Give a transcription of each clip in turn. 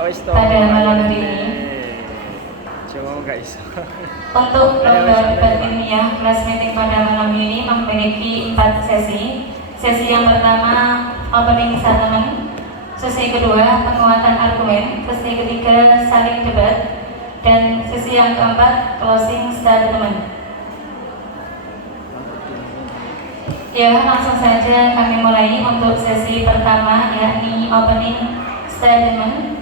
pada malam hari ini. Untuk lomba debat ilmiah kelas meeting pada malam ini memiliki 4 sesi. Sesi yang pertama opening statement, sesi kedua penguatan argumen, sesi ketiga saling debat, dan sesi yang keempat closing statement. Ya, langsung saja kami mulai untuk sesi pertama, yakni opening statement.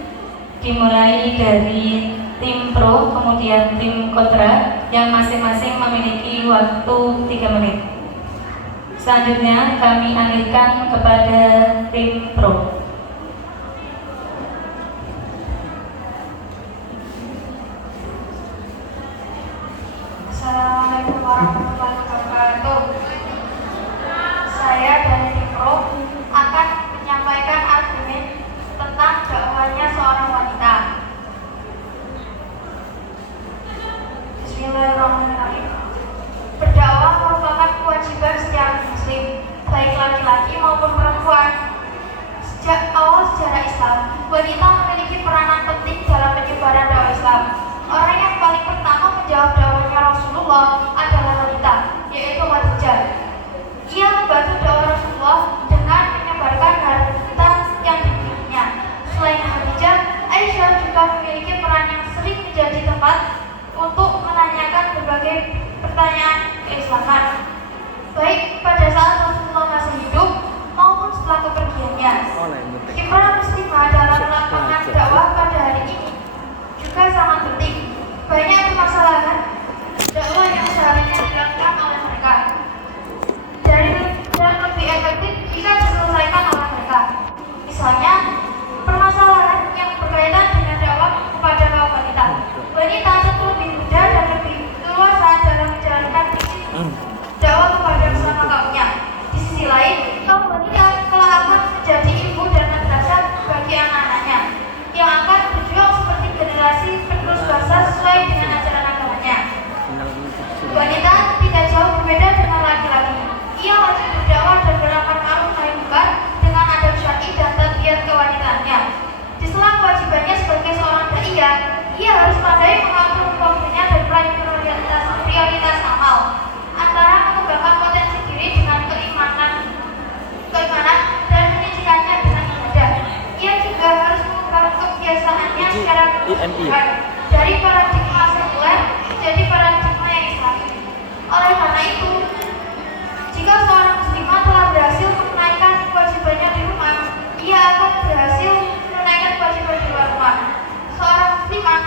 Dimulai dari tim pro, kemudian tim kontra, yang masing-masing memiliki waktu 3 menit. Selanjutnya kami alihkan kepada tim pro. Assalamualaikum warahmatullahi wabarakatuh. Saya dari tim pro akan menyampaikan argumen tentang dakwahnya seorang wanita. Bismillahirrahmanirrahim. Berdakwah merupakan kewajiban setiap muslim, baik laki-laki maupun perempuan. Sejak awal sejarah Islam, wanita memiliki peranan penting dalam penyebaran dakwah Islam. Orang yang paling pertama menjawab dakwahnya Rasulullah adalah wanita, yaitu Khadijah. Ia membantu dakwah Rasulullah dengan menyebarkan harta yang dimilikinya. Selain Khadijah, Aisyah juga memiliki peran yang sering menjadi tempat untuk menanyakan berbagai pertanyaan keislaman, baik pada saat Rasulullah masih hidup maupun setelah kepergiannya. Kiprah muslimah dalam melakukan dakwah pada hari ini juga sangat penting. Banyak permasalahan dakwah yang seharusnya dilakukan oleh mereka dan lebih efektif jika diselesaikan oleh mereka. Misalnya, permasalahan yang berkaitan dengan dakwah kepada kaum wanita. Wanita tentu lebih mudah dan lebih leluasa dalam menjalankan misi dakwah kepada sesama kaumnya. Di sisi lain, kaum wanita telah akan menjadi ibu dan madrasah bagi anak-anaknya yang akan berjuang seperti generasi penerus bangsa sesuai dengan ajaran agamanya. Wanita tidak jauh berbeda dengan laki-laki. Ia wajib berdakwah dan beramar ma'ruf nahi munkar dengan adab syar'i dan tabiat kewanitaannya. Di sela kewajibannya sebagai seorang daiyah, ia harus pandai mengatur waktunya dan prioritas amal antara mengembangkan potensi diri dengan keimanan dan menyisikannya dengan ibadah. Ia juga harus mengubah kebiasaannya secara keseluruhan dari paradigma sekuler menjadi paradigma yang islami. Oleh karena itu, jika seorang muslimah telah berhasil menunaikan kewajibannya di rumah, ia akan berhasil menunaikan kewajiban di luar rumah. Seorang muslimah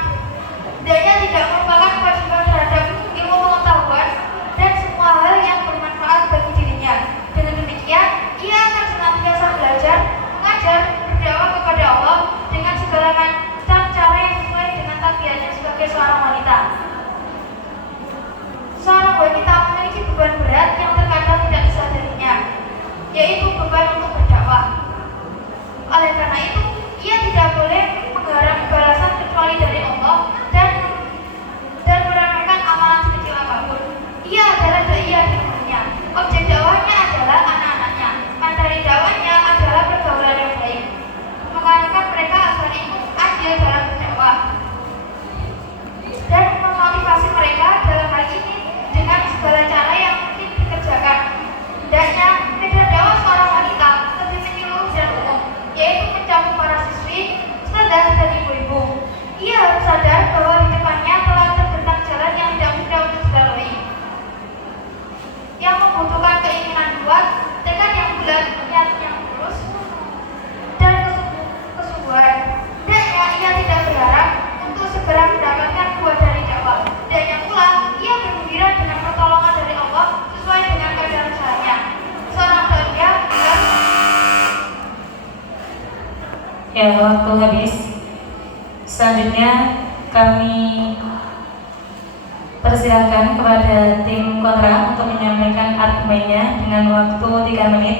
hendaknya tidak merupakan kewajiban terhadap ilmu pengetahuan dan semua hal yang bermanfaat bagi dirinya. Dengan demikian, ia akan senantiasa belajar, mengajar, berdakwah kepada Allah dengan segala macam cara yang sesuai dengan tabiatnya sebagai seorang wanita. Seorang wanita memiliki beban berat yang terkadang tidak disadarinya, yaitu beban untuk berdakwah. Oleh karena itu, ia tidak boleh mengharap balasan kecuali dari Allah dan meremehkan amalan sekecil apapun. Ia adalah daiyah di rumahnya. Objek dakwahnya adalah anak-anaknya. Materi dakwahnya adalah pergaulan yang baik, mengarahkan mereka agar ikut adil dalam berdakwah dan memotivasi mereka dalam hal ini dengan segala cara yang mungkin dikerjakan. Hendaknya media dakwah seorang wanita lebih menyeluruh dan umum, yaitu mencakup para siswi, ustadzah dan ibu-ibu. Ia harus sadar bahwa di depannya telah terbentang jalan yang tidak mudah untuk dilalui, yang membutuhkan keinginan kuat, tekad yang bulat, niat yang lurus, dan kesungguhan. Hendaknya ia tidak berharap untuk segera mendapatkan buah dari dakwah. Hendaknya pula ia bergembira dengan pertolongan dari Allah sesuai dengan kadar usahanya. Seorang dakwah Ya, waktu habis. Selanjutnya kami persilahkan kepada tim kontra untuk menyampaikan argumennya dengan waktu 3 menit.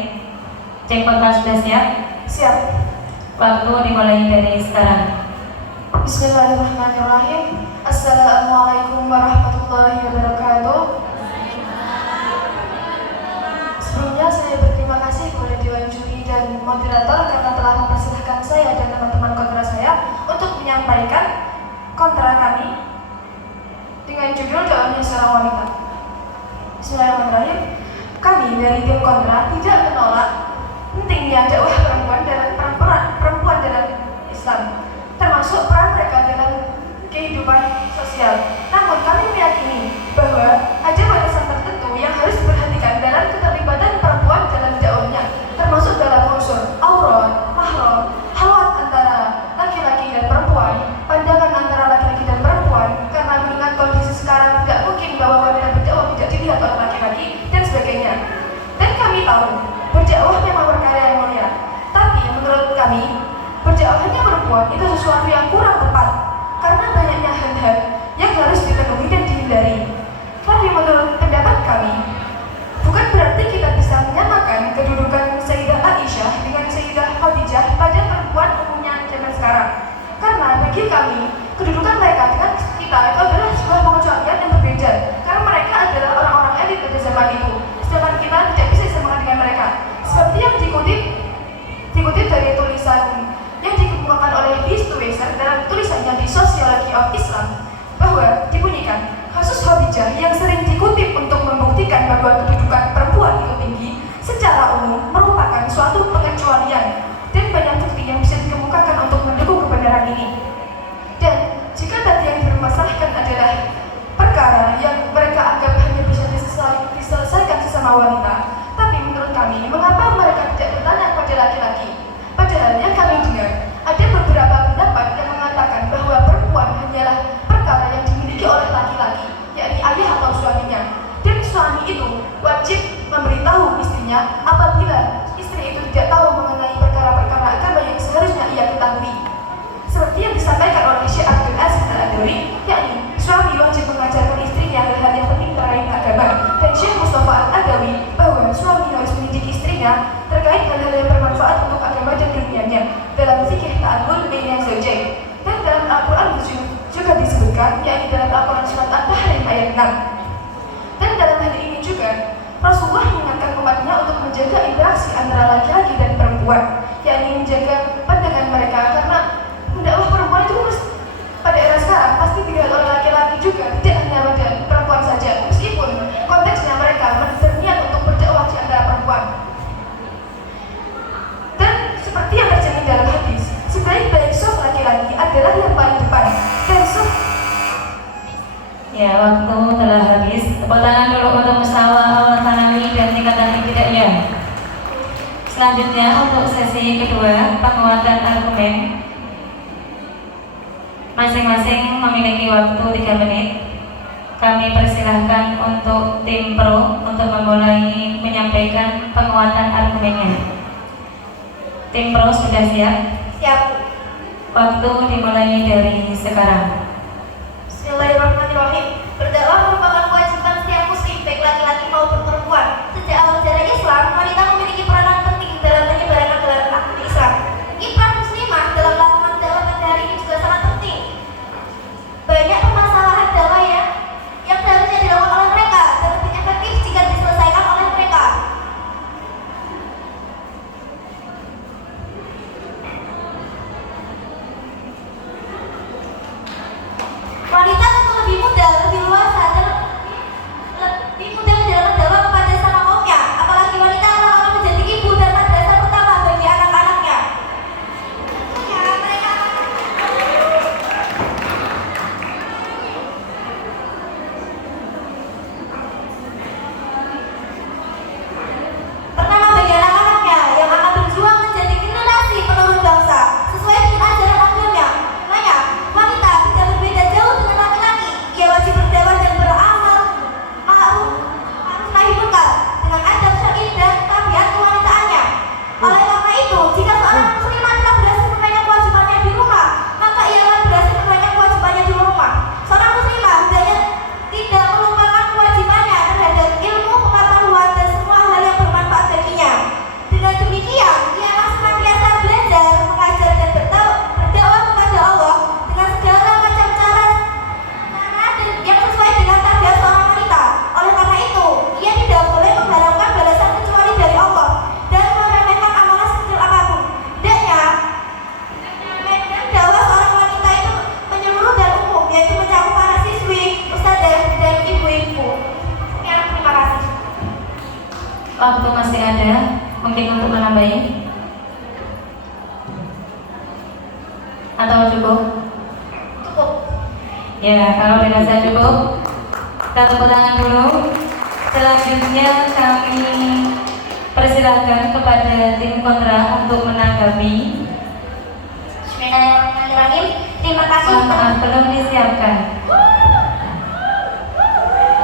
Tim kontra sudah siap? siap. Waktu dimulai dari sekarang. Bismillahirrahmanirrahim. Assalamualaikum warahmatullahi wabarakatuh. Sebelumnya saya berterima kasih kepada Dewan Juri dan moderator karena telah mempersilahkan saya dan teman-teman kontra saya untuk dengan judul dakwahnya seorang wanita. Bismillahirrahmanirrahim. Kami dari tim kontra tidak menolak pentingnya dakwah perempuan dalam Islam, termasuk peran mereka dalam kehidupan sosial. Namun kami meyakini bahwa ada batasan tertentu yang harus diperhatikan dalam keterlibatan perempuan dalam dakwahnya, termasuk dalam unsur aurat, mahram, halwat antara laki-laki dan perempuan, pandangan antara laki-laki dan perempuan, karena mengingat kondisi sekarang tidak mungkin bahwa wanita berdakwah tidak dilihat oleh laki-laki dan sebagainya. Dan kami tahu berdakwah memang perkara yang mulia, tapi menurut kami berdakwahnya perempuan itu sesuatu yang kurang tepat karena banyaknya hal-hal yang harus dipenuhi dan dihindari. Tapi menurut pendapat kami, bukan berarti kita bisa menyamakan kedudukan Sayyidah Aisyah dengan Sayyidah Khadijah pada perempuan umumnya zaman sekarang. Karena bagi kami, kedudukan mereka dengan kita itu adalah sebuah pengecualian yang berbeda, karena mereka adalah orang-orang elit pada zaman itu, sedangkan kita tidak bisa disamakan dengan mereka. Seperti yang dikutip dari tulisan yang dikemukakan oleh Weiser dalam tulisannya di Sociology of Islam, bahwa dibunyikan kasus Khadijah yang sering dikutip untuk membuktikan bahwa kedudukan perempuan itu tinggi secara umum merupakan suatu pengecualian, dan banyak bukti yang bisa dikemukakan untuk mendukung kebenaran ini. Dan jika tadi yang dipermasalahkan adalah perkara yang mereka anggap hanya bisa diselesaikan sesama wanita, tapi menurut kami, mengapa mereka tidak bertanya kepada laki-laki? Padahal yang kami dengar, ada beberapa pendapat yang mengatakan bahwa perempuan hanyalah perkara yang dimiliki oleh laki-laki, yakni ayah atau suaminya. Dan suami itu wajib memberitahu istrinya apabila istri itu tidak tahu mengenai perkara-perkara agama yang seharusnya ia ketahui. Seperti yang disampaikan oleh Syekh Abdul Aziz Al-Adawi, yakni suami wajib mengajarkan istrinya hal-hal yang penting terkait agama, dan Syekh Mustafa Al-Adawi bahwa suami harus mendidik istrinya terkait hal-hal yang bermanfaat untuk agama dan dunianya dalam fikih ta'ammul baina zawjain. Dan dalam Al-Quran juga disebutkan, yakni dalam Al-Quran surat At-Tahrim ayat 6. Dan dalam hal ini juga Rasulullah mengingatkan umatnya untuk menjaga interaksi antara laki-laki dan perempuan, yakni menjaga pandangan mereka, karena dakwah perempuan itu pada era sekarang pasti dilihat oleh laki-laki juga, tidak hanya pada perempuan saja, meskipun konteksnya mereka berniat untuk berdakwah di antara perempuan. Dan seperti yang tercermin dalam hadis, sebaik-baik soft laki-laki adalah yang paling depan, dan soft. Ya, waktu telah habis. Tepuk tangan dulu untuk musyawarah awal Tsanawi dan tingkatan ibtidaiyah. Selanjutnya untuk sesi kedua, penguatan argumen. Masing-masing memiliki waktu 3 menit. Kami persilahkan untuk tim pro untuk memulai menyampaikan penguatan argumennya. Tim pro sudah siap? Siap. Waktu dimulai dari sekarang. Bismillahirrahmanirrahim. Berdakwah merupakan kewajiban setiap muslim, baik laki-laki maupun perempuan. Sejak awal sejarah Islam, wanita memiliki peranan penting dalam menyebarkan ajaran Islam. Kiprah muslimah dalam melakukan dakwah pada hari ini juga sangat penting. Banyak permasalahan dakwah yang seharusnya dilakukan oleh mereka dan lebih efektif jika diselesaikan oleh mereka. Wanita tentu lebih mudah, lebih waktu masih ada, mungkin untuk menambahi atau cukup? Cukup. Ya, kalau dirasa cukup, kita tepuk tangan dulu. Selanjutnya kami persilahkan kepada tim kontra untuk menanggapi. Bismillahirrahmanirrahim. Terima kasih. Maaf, belum disiapkan.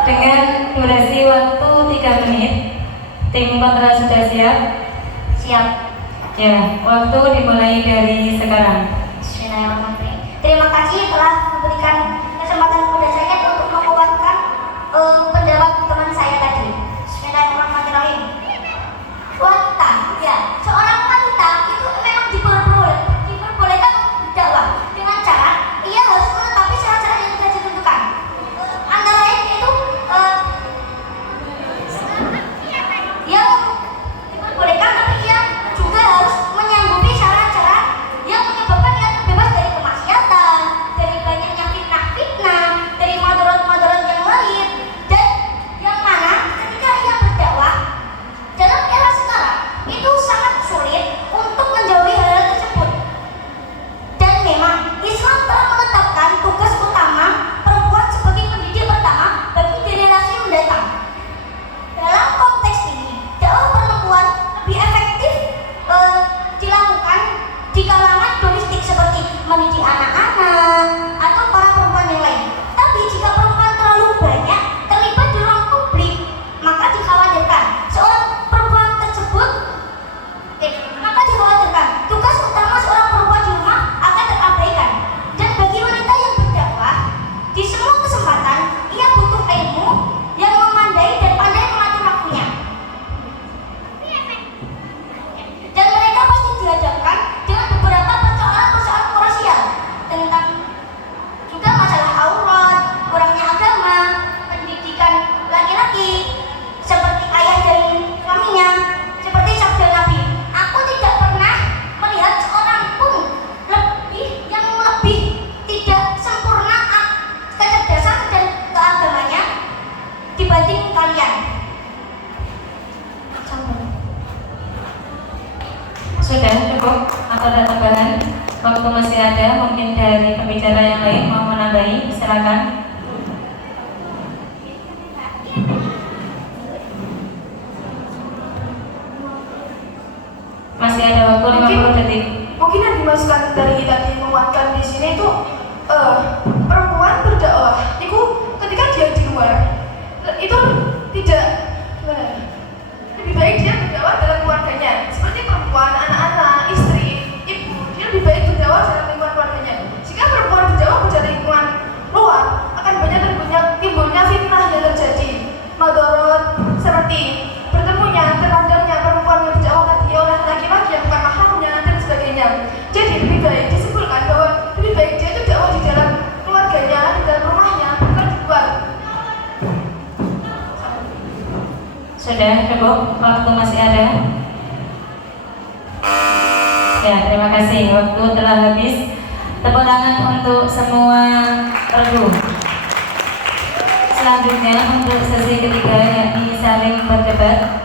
Dengan durasi waktu 3 menit, tim kontra sudah siap? Siap. Ya, waktu dimulai dari sekarang. Bismillahirrahmanirrahim. Terima kasih telah memberikan kesempatan kepada saya untuk menguatkan pendapat teman saya tadi. Bismillahirrahmanirrahim. Wanita, ya, seorang wanita itu memang diperbolehkan berdakwah dengan cara ia harus menetapi syarat-syarat yang sudah ditentukan. Antara lain yaitu yang diperbolehkan, tapi ia juga harus menyanggupi syarat-syarat yang menyebabkan ia terbebas dari kemaksiatan, dari banyaknya fitnah-fitnah, dari madarat-madarat yang lain, dan yang mana ketika ia berdakwah dalam era sekarang itu sangat sulit untuk menjauhi hal tersebut. Dan memang Islam telah menetapkan tugas utama perempuan sebagai pendidik pertama bagi generasi mendatang. Dalam konteks ini, dakwah perempuan lebih efektif dilakukan di kalangan domestik seperti mendidik anak-anak atau para perempuan yang lain. Tapi jika perempuan terlalu banyak terlibat di ruang publik, maka dikhawatirkan tugas utama seorang perempuan di rumah akan terabaikan. Dan bagi wanita yang berdakwah, di semua kesempatan ia butuh ilmu yang memandai dan pandai mengatur waktunya. Dan mereka pasti dihadapkan dengan beberapa persoalan-persoalan krusial tentang juga masalah aurat, kurangnya agama, pendidikan laki-laki, seperti ayah dan suaminya, seperti sabda Nabi. Aku tidak pernah melihat seorang pun yang lebih tidak sempurna kecerdasan dan keagamannya dibanding kalian. Sudah cukup atau ada tambahan? Waktu masih ada, mungkin dari pembicara yang lain mau menambahi, silakan. Masih ada waktu 50 detik. Mungkin yang dimasukkan dari tadi menguatkan di sini itu perempuan berdakwah itu ketika dia di luar itu tidak lebih baik dia berdakwah dalam keluarganya, seperti perempuan, anak-anak, istri, ibu, dia lebih baik berdakwah dalam lingkungan keluarganya. Jika perempuan berdakwah pada lingkungan luar, akan banyak timbulnya fitnah yang terjadi, madarat seperti bertemunya, terkadangnya perempuan yang berdakwah tadi oleh laki-laki yang bukan maharnya dan sebagainya. Jadi lebih baik disimpulkan bahwa lebih baik dia itu dakwah di dalam keluarganya, di dalam rumahnya, bukan di luar. Sudah cukup, waktu masih ada. Ya, terima kasih, waktu telah habis. Tepuk tangan untuk semua regu. Selanjutnya untuk sesi ketiga, yakni saling berdebat,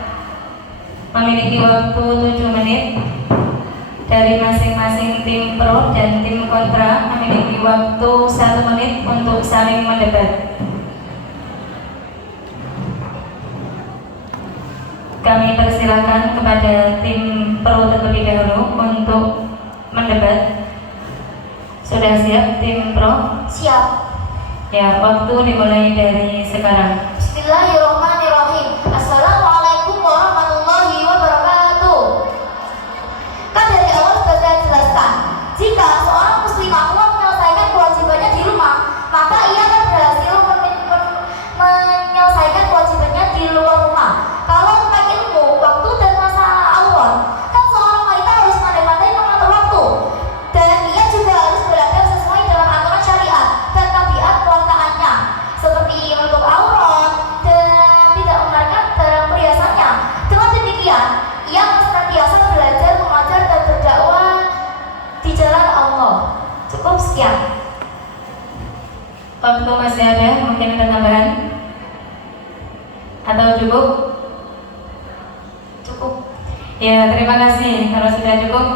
memiliki waktu 7 menit. Dari masing-masing tim pro dan tim kontra memiliki waktu 1 menit untuk saling mendebat. Kami persilakan kepada tim pro terlebih dahulu untuk mendebat. Sudah siap tim pro? Siap. Ya, waktu dimulai dari sekarang. Bismillahirrahmanirrahim. Assalamualaikum warahmatullahi wabarakatuh. Kan dari awal sudah saya jelaskan, jika seorang muslimah mau menyelesaikan kewajibannya di rumah, maka ia akan berhasil menyelesaikan kewajibannya di luar rumah. Kalau tentang ilmu, waktu dan masalah awal, kan seorang wanita harus pandai-pandai mengatur waktu, dan ia juga harus beradab sesuai dalam aturan syariat dan tabiat kewartaannya, seperti menutup aurat dan tidak menggunakan barang perhiasannya. Dengan demikian, ia senantiasa belajar, mengajar dan berdakwah di jalan Allah. Cukup sekian. Waktu masih ada, mungkin ada tambahan? Atau cukup? Ya, terima kasih. Kalau sudah cukup,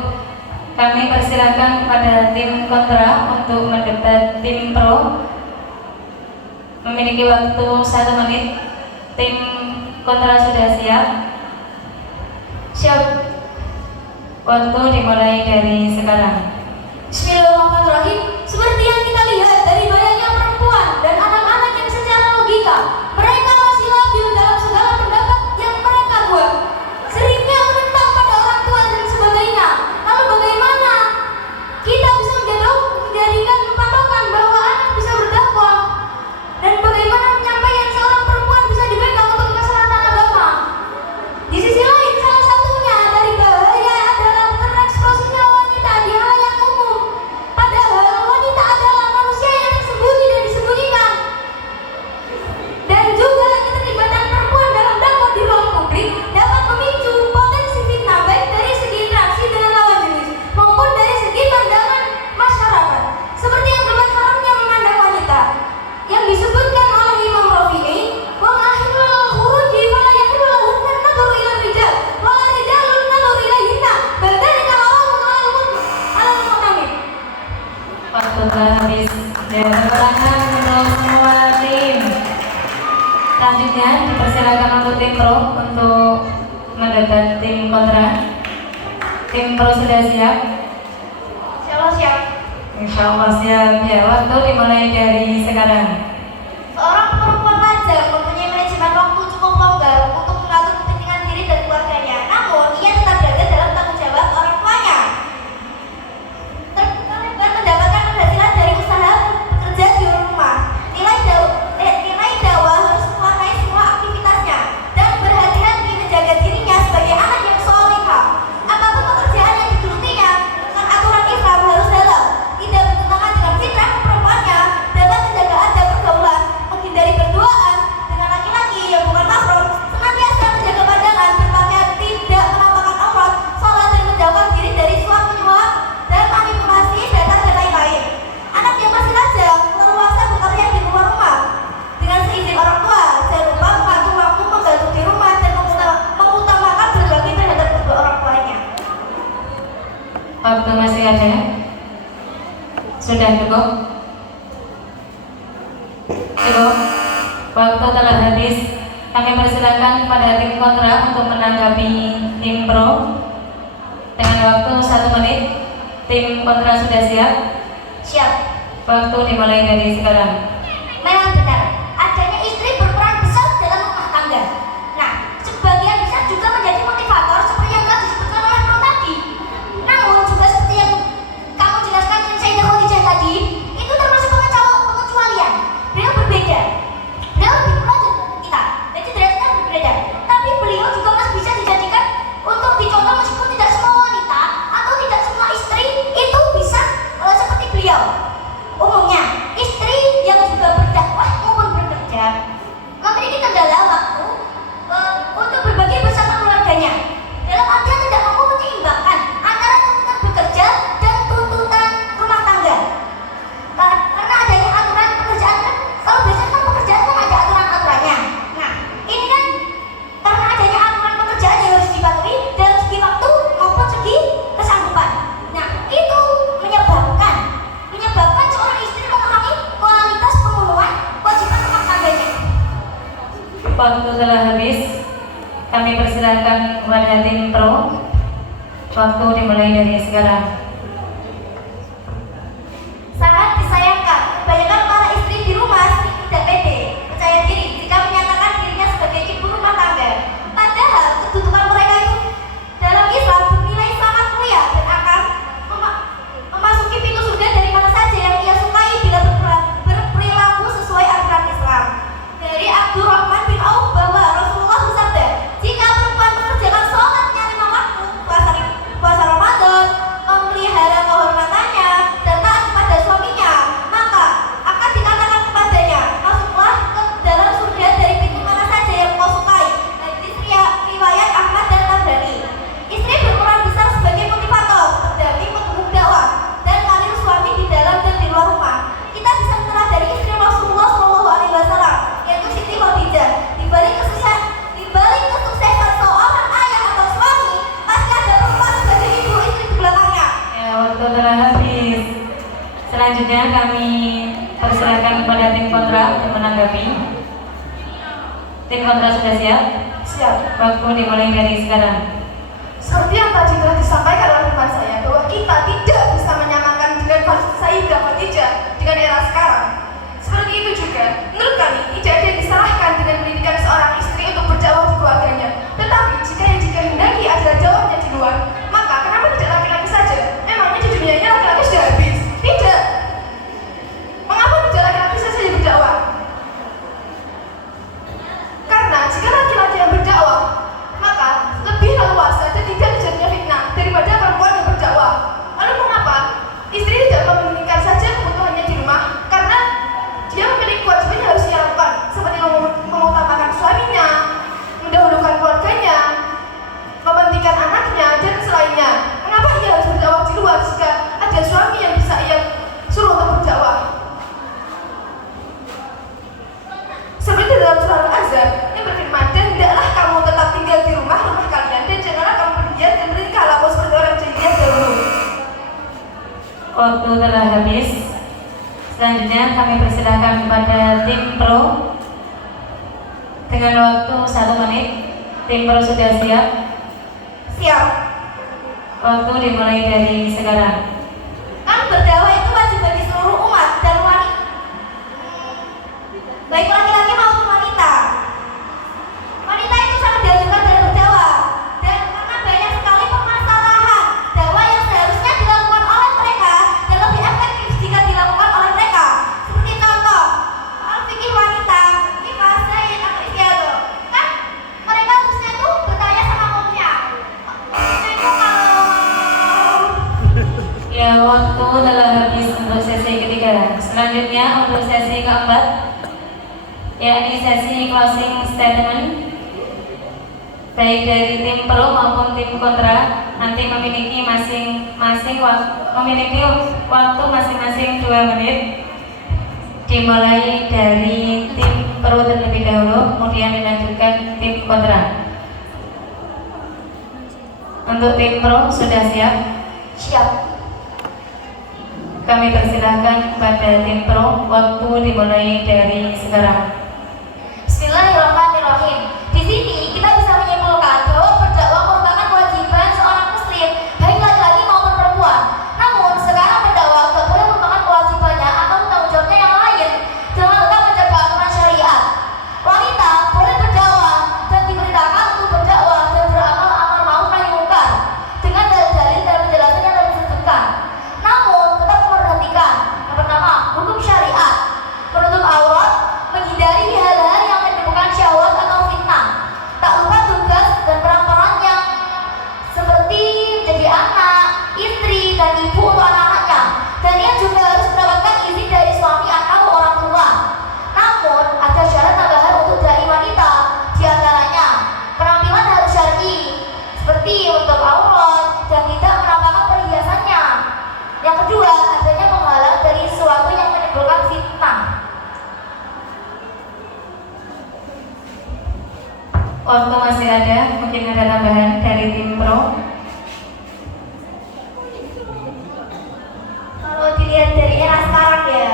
kami persilakan pada tim kontra untuk mendebat tim pro. Memiliki waktu 1 menit. Tim kontra sudah siap? Siap. Waktu dimulai dari sekarang. Bismillahirrahmanirrahim. Seperti yang kita lihat dari banyaknya perempuan dan anak-anak yang secara logika mereka masih labil dalam segala pendapat yang mereka buat. Seringnya menentang pada orang tua dan sebagainya. Lalu bagaimana kita bisa menjadikan patokan bahwa anak bisa berdakwah? Dan bagaimana menyampaikan seorang perempuan bisa dipegang untuk keselamatan agama? Di sisi lain, salah satunya dari bahaya adalah terekspresinya wanita di halayak umum. Padahal wanita adalah manusia yang tersembunyi dan disembunyikan. Dan juga keterlibatan perempuan dalam dakwah di ruang publik dapat memicu potensi fitnah baik dari segi interaksi dengan lawan jenis maupun dari segi pandangan masyarakat. Seperti yang berbuat haramnya memandang wanita yang disebutkan oleh Imam Rafi'i, wa ahillul khuruji wa la yahillul nadhuru ila rijal wa la rijalun nadhuru ilaihinna bal dzalika haramun 'alal mu'min. Waktu telah habis. Dan kemenangan untuk semua tim. Selanjutnya dipersilakan untuk tim pro untuk mendebat tim kontra. Tim pro sudah siap? Insyaallah siap. Insya Allah siap. Ya, waktu dimulai dari sekarang. Seorang perempuan pajak mempunyai manajemen waktu cukup longgar untuk mengatur kepentingan diri dan keluarganya. Namun, ia tetap berada dalam tanggung jawab orang tuanya. Terlebar mendapatkan penghasilan dari usaha bekerja di rumah. Nilai dakwah harus mewarnai semua aktivitasnya dan berhati-hati menjaga dirinya sebagai anak yang solehah. Apapun pekerjaan yang digelutinya dengan aturan Islam harus halal, tidak bertentangan dengan fitrah perempuannya, dapat menjaga adab pergaulan, menghindari berduaan dengan laki-laki yang bukan mahram, senantiasa menjaga pandangan, berpakaian tidak menampakkan aurat, sholat dan menjauhkan diri dari suap menyuap dan manipulasi data dan lain-lain. Anak yang masih lajang leluasa bekerja di luar rumah dengan seizin orang tua. Jangan lupa mengatur waktu membantu di rumah dan mengutamakan berbakti terhadap kedua orang tuanya. Waktu masih ada? Sudah cukup? Cukup? Waktu telah habis. Kami persilakan pada tim kontra untuk menanggapi tim pro dengan waktu 1 menit. Tim kontra sudah siap? Siap. Waktu dimulai dari sekarang. Memang benar, adanya istri berperan besar dalam rumah tangga. Nah, sebagian besar juga menjadi motivator seperti yang telah disebutkan oleh Pro tadi. Namun juga seperti yang kamu jelaskan dengan Sayyidah Khadijah tadi, itu termasuk pengecualian. Beliau berbeda. Beliau lebih kuat dari kita. Jadi derajatnya berbeda. Tapi beliau juga masih bisa dijadikan untuk dicontoh meskipun tidak semua wanita atau tidak semua istri itu bisa seperti beliau. Umumnya, istri yang juga berdakwah maupun bekerja memiliki kendala waktu untuk berbagi bersama keluarganya. Dalam artian tidak mampu menyeimbangkan antara tuntutan bekerja dan tuntutan rumah tangga. Karena adanya aturan pekerjaan kan, kalau biasanya kan pekerjaan kan ada aturan-aturannya. Nah, ini kan karena adanya aturan pekerjaan yang harus dipatuhi dalam segi waktu maupun segi kesanggupan. Nah, itu menyebabkan seorang istri memahami kualitas pemenuhan kewajiban rumah tangganya. Waktu telah habis. Kami persilakan kepada tim pro. Waktu dimulai dari sekarang. Sangat disayangkan, kebanyakan para istri di rumah sering tidak pede, percaya diri jika menyatakan dirinya sebagai ibu rumah tangga. Padahal kedudukan mereka itu dalam Islam bernilai sangat mulia dan akan memasuki pintu surga dari mana saja yang ia sukai bila berperilaku sesuai aturan Islam. Dari Abdurrahman bin Auf bahwa Rasulullah bersabda, jika perempuan mengerjakan sholatnya 5 waktu, puasa Ramadan, Selanjutnya kami persilakan kepada tim kontra untuk menanggapi. Tim kontra sudah siap? Siap. Waktu dimulai dari sekarang. Seperti yang tadi telah disampaikan oleh teman saya bahwa kita tidak bisa menyamakan dengan fase Sayyidah Khadijah dengan era sekarang. Seperti itu juga, menurut kami tidak ada yang disalahkan dengan pendidikan seorang istri untuk berdakwah di keluarganya. Tetapi jika yang dikehendaki adalah dakwahnya di luar, maka kenapa tidak laki-laki saja? Memangnya di dunia ini laki-laki sudah habis? Tidak. Mengapa tidak laki-laki saja yang berdakwah? Karena jika laki-laki yang berdakwah, maka lebih leluasa dan tidak terjadinya fitnah daripada perempuan yang berdakwah. Lalu mengapa istri tidak mementingkan saja kebutuhannya di rumah? Karena dia memiliki kewajiban yang harus ia lakukan, seperti mengutamakan suaminya, mendahulukan keluarganya, mementingkan anaknya, dan selainnya. Mengapa ia harus berdakwah di luar jika ada suami yang bisa ia suruh untuk berdakwah? Seperti dalam surah Al-Ahzab yang berfirman, dan hendaklah kamu tetap tinggal di rumah kalian, dan janganlah kamu bergiat dan bertingkah laku seperti orang jahiliyah dahulu. Waktu telah habis. Selanjutnya kami persilakan kepada tim pro dengan waktu 1 menit. Tim pro sudah siap? Siap. Waktu dimulai dari sekarang. Kan berdakwah itu wajib bagi seluruh umat dan wanita, baik laki-laki maupun wanita. Wanita itu sangat diajukan dalam berdakwah, dan karena banyak sekali permasalahan dakwah yang seharusnya dilakukan oleh mereka dan lebih efektif jika dilakukan oleh mereka. Seperti contoh, soal fikih wanita, Ifah, Zaid, atau Istiadoh. Kan mereka harusnya itu bertanya sama kaumnya. Maksudnya itu Ya, waktu telah habis untuk sesi ketiga. Selanjutnya untuk sesi keempat, yakni sesi closing statement, baik dari tim pro maupun tim kontra nanti memiliki memiliki waktu masing-masing 2 menit, dimulai dari tim pro terlebih dahulu, kemudian dilanjutkan tim kontra. Untuk tim pro sudah siap? Siap. Kami persilahkan kepada tim pro, waktu dimulai dari sekarang. Bismillahirrahmanirrahim. Di sini kita bisa menyimpulkan bahwa berdakwah merupakan kewajiban seorang muslim, baik laki-laki maupun perempuan. Namun sekarang berdakwah tidak boleh merupakan kewajibannya atau tanggung jawabnya yang lain dengan tetap menjaga aturan syariat. Wanita boleh berdakwah dan diperintahkan untuk berdakwah dan beramal amar ma'ruf nahi munkar dengan dalil-dalil dan penjelasan yang telah disebutkan. Namun tetap memperhatikan yang pertama, hukum syariat, menutup aurat, menghindari hal-hal yang menimbulkan syahwat atau fitnah. Tak lupa tugas dan peran-peran yang seperti jadi anak, istri, dan ibu untuk anak-anaknya. Dan ia juga harus mendapatkan izin dari suami atau orang tua. Namun ada syarat tambahan untuk dai wanita, diantaranya penampilan harus syar'i, seperti untuk aurat dan tidak menampakkan perhiasannya. Yang kedua, adanya penghalang dari sesuatu yang menimbulkan fitnah. Waktu masih ada, mungkin ada tambahan dari tim pro. Kalau dilihat dari era sekarang ya,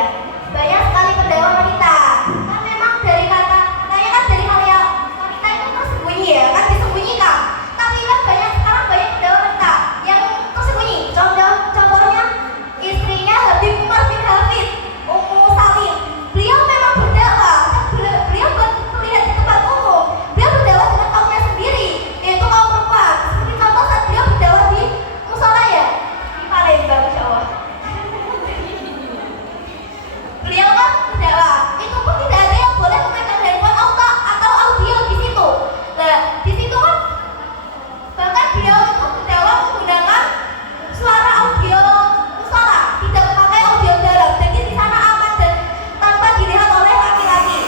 banyak sekali pendakwah wanita. Kan memang dari katanya kan dari kalian wanita itu tersembunyi ya, kan disembunyikan. Tapi kan sekarang banyak pendakwah wanita yang tersembunyi. Contohnya istrinya Habib Umar bin Hafid, Ummu Salim. Beliau memang berdakwah, beliau bukan terlihat di tempat umum. Beliau berdakwah dengan kaumnya sendiri, yaitu kaum perempuan. Seperti contoh saat beliau berdakwah di musola ya, di Palembang, Insya Allah. Beliau kan berdakwah, itu pun tidak ada yang boleh memegang handphone atau audio di situ. Nah, di situ kan bahkan beliau itu berdakwah menggunakan suara audio musola, tidak memakai audio dalam. Jadi di sana aman dan tanpa dilihat oleh laki-laki.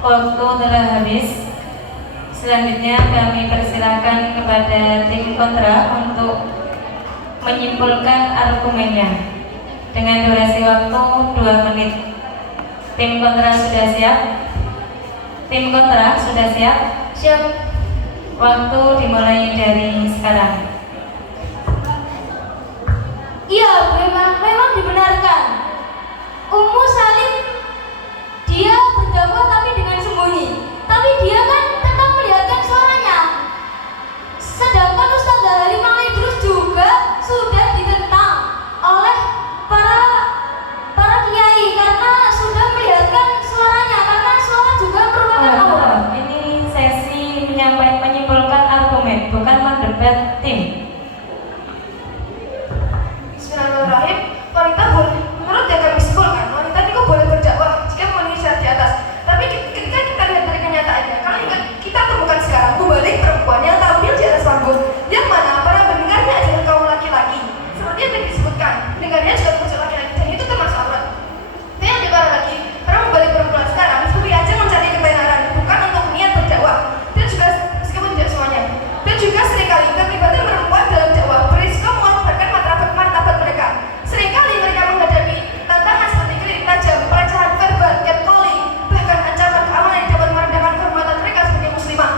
Waktu telah habis. Selanjutnya kami persilakan kepada tim kontra untuk menyimpulkan argumennya dengan durasi waktu 2 menit. Tim kontra sudah siap? Tim kontra sudah siap? Siap. Waktu dimulai dari sekarang. Iya, memang dibenarkan. Ummu Salim dia berdakwah tapi dengan sembunyi. Tapi dia kan tetap melihatkan suaranya. Sedangkan Ustaz Halimah Idrus juga sudah ditentang oleh para kiai karena sudah melihatkan suaranya, karena suara juga merupakan aura. Ini sesi menyimpulkan argumen, bukan mendebat tim. Bismillahirrahmanirrahim. Wanita boleh, menurut yang kami simpulkan, wanita itu boleh berdakwah jika memenuhi syarat di atas. Tapi ketika kita lihat dari kenyataannya, kalau kita temukan sekarang membalik perempuan yang tampil di atas panggung, yang mana para pendengarnya adalah kaum laki-laki. Seperti yang tadi disebutkan, pendengarnya juga termasuk laki-laki dan itu termasuk aurat. Tapi yang para laki, para membalik perempuan sekarang seperti aja mencari ketenaran, bukan untuk niat berdakwah. Dan juga meskipun tidak semuanya. Dan juga seringkali keterlibatan perempuan dalam dakwah berisiko mengorbankan martabat mereka. Seringkali mereka menghadapi tantangan seperti kritik tajam, pelecehan verbal, catcalling, bahkan ancaman keamanan yang dapat merendahkan kehormatan mereka sebagai muslimah.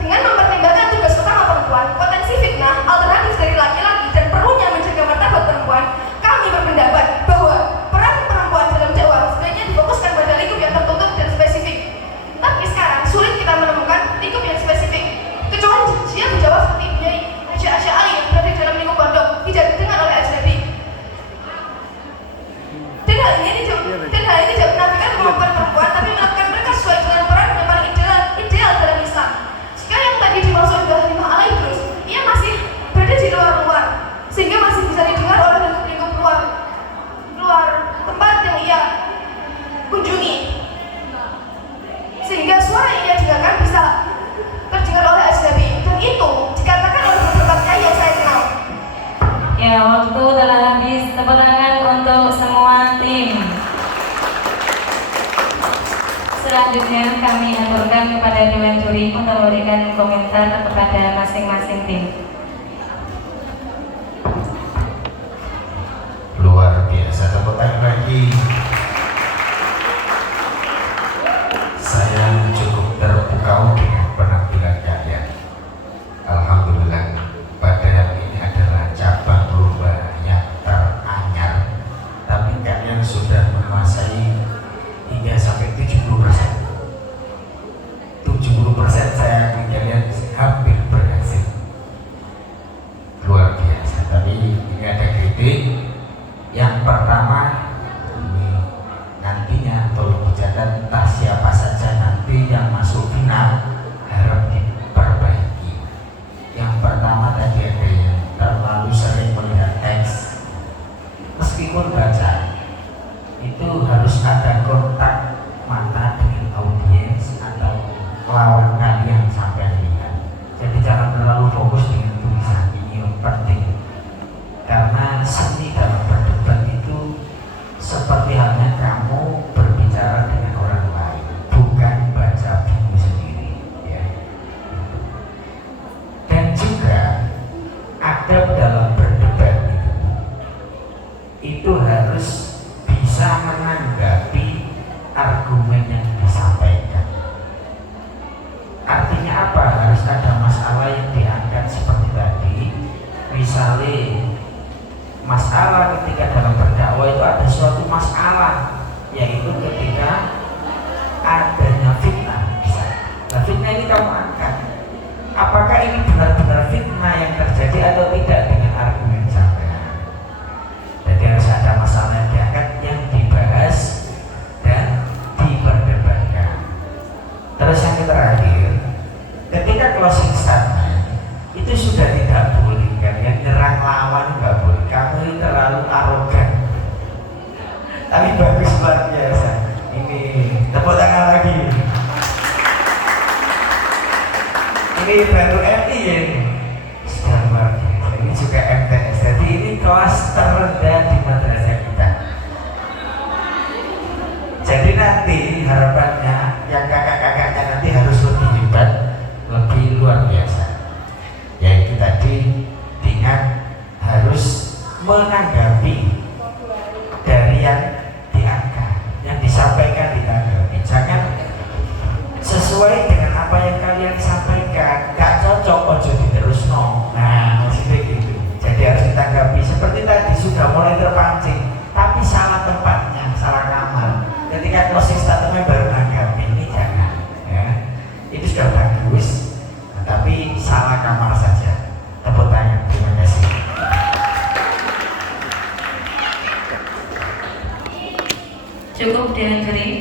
Dengan mempertimbangkan tugas utama perempuan, potensi fitnah, alternatif dari laki-laki, dan perlunya menjaga martabat perempuan, kami berpendapat bahwa peran perempuan dalam dakwah sebaiknya difokuskan pada lingkup yang tertutup dan spesifik. Tapi sekarang sulit kita menemukan lingkup yang spesifik, kecuali dia berjawab seperti Nyai Aisyah Ali yang berada di dalam lingkup pondok, tidak didengar oleh ajnabi. Dan hal ini tidak menafikan kemampuan perempuan, tapi melakukan mereka sesuai dengan peran yang paling ideal dalam Islam. Jika yang tadi dimaksud Halimah Al-Idrus, ia masih berada di luar, sehingga masih bisa didengar oleh lingkup luar tempat yang ia kunjungi, sehingga suara yang ia dengarkan bisa terdengar oleh ajnabi. Dan itu dikatakan oleh beberapa kiai yang saya kenal. Ya, waktu telah habis. Tepuk tangan untuk semua tim. Selanjutnya kami aturkan kepada Dewan Juri untuk memberikan komentar kepada masing-masing tim. Luar biasa, tepuk tangan lagi. Saya cukup terpukau dengan penampilan kalian. Alhamdulillah, padahal ini adalah cabang lomba yang teranyar, tapi kalian sudah menguasai hingga sampai 70%. 70% saya yakin kalian hampir berhasil. Luar biasa. Tapi ini ada kritik. Yang pertama, ini nantinya tolong dicatat, entah siapa saja nanti yang masuk final harap diperbaiki. Yang pertama tadi ada yang terlalu sering melihat teks, meskipun baca itu harus ada kontak mata dengan audiens atau lawan kalian sampai lihat. Jadi jangan terlalu fokus dengan tulisan, ini yang penting. Karena seni dalam berdebat itu seperti halnya kamu berbicara dengan orang lain, bukan baca buku sendiri, ya. Dan juga adab dalam berdebat itu harus bisa menanggapi argumen yang disampaikan. Artinya apa? Harus ada masalah yang diangkat seperti tadi. Misalnya masalah ketika dalam berdakwah itu ada suatu masalah, yaitu ketika adanya fitnah. Nah, fitnah ini kamu angkat. Apakah ini benar-benar fitnah yang terjadi atau tidak dengan argumen sampean? Jadi harus ada masalah yang diangkat, yang dibahas dan diperdebatkan. Terus yang terakhir, ketika closing statement itu sudah tidak boleh kalian nyerang lawan, nggak boleh. Kamu ini terlalu arogan. Tapi bagus, luar biasa. Ini tepuk tangan lagi. Ini baru MI ya. Sudah luar biasa. Ini juga MTS. Jadi ini kelas terendah di madrasah kita. Jadi nanti harapannya yang kakak-kakaknya nanti harus lebih hebat, lebih luar biasa. Yaitu tadi diingat harus menanggapi dari yang diangkat, yang disampaikan ditanggapi. Jangan sesuai dengan apa yang kalian sampaikan, gak cocok, ojo diterus no. Nah, maksudnya gitu. Jadi harus kita Cukup dengan kering.